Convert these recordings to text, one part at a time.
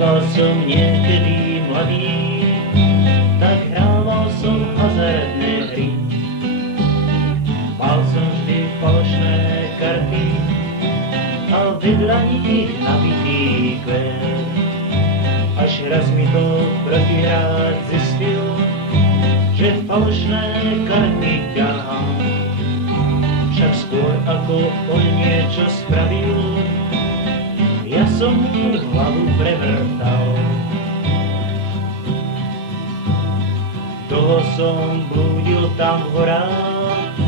býval som niekedy mladý, tak hrával som hazardné hry. Mal som vždy falošné karty a vedľa nich nabitý kvér. Až raz mi to protihráč zistil, že falošné karty ťahám. Však skôr ako on niečo spravil, ja som mu hlavu prevrtal. Dlho som blúdil tam v horách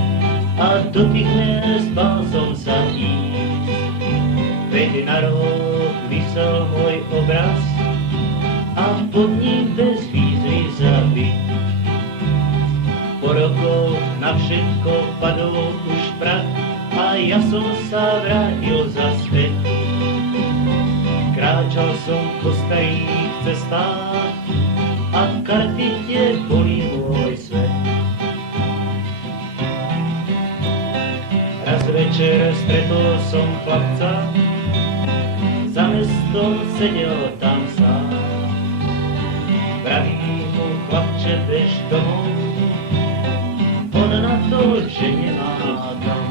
a do tých miest bál som sa ísť. Veď na roh visel môj obraz a pod ním bez výzvy zabiť. Po rokoch na všetko padol už prach a ja som sa vrátil zaspäť. Kráčal som po starých cestách a karty tie boli môj svet. Raz večer stretol som chlapca, za mestom sedel tam sám. Vraví mu: chlapče, bež domov, on na to, že nemá tam.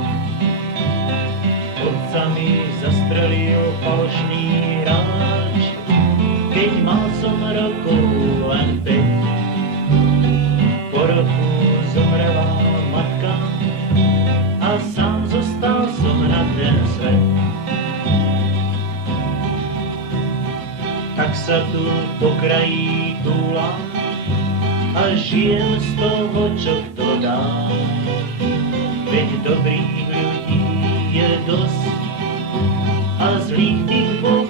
Otca mi zastrelil falošný hráč, keď mal som rokov len 5. Po roku zomrela matka a sám zostal som na ten svet. Tak sa tu po kraji túlam a žijem z toho, čo kto dá. Veď dobrých ľudí je dosť a zlých tých Boh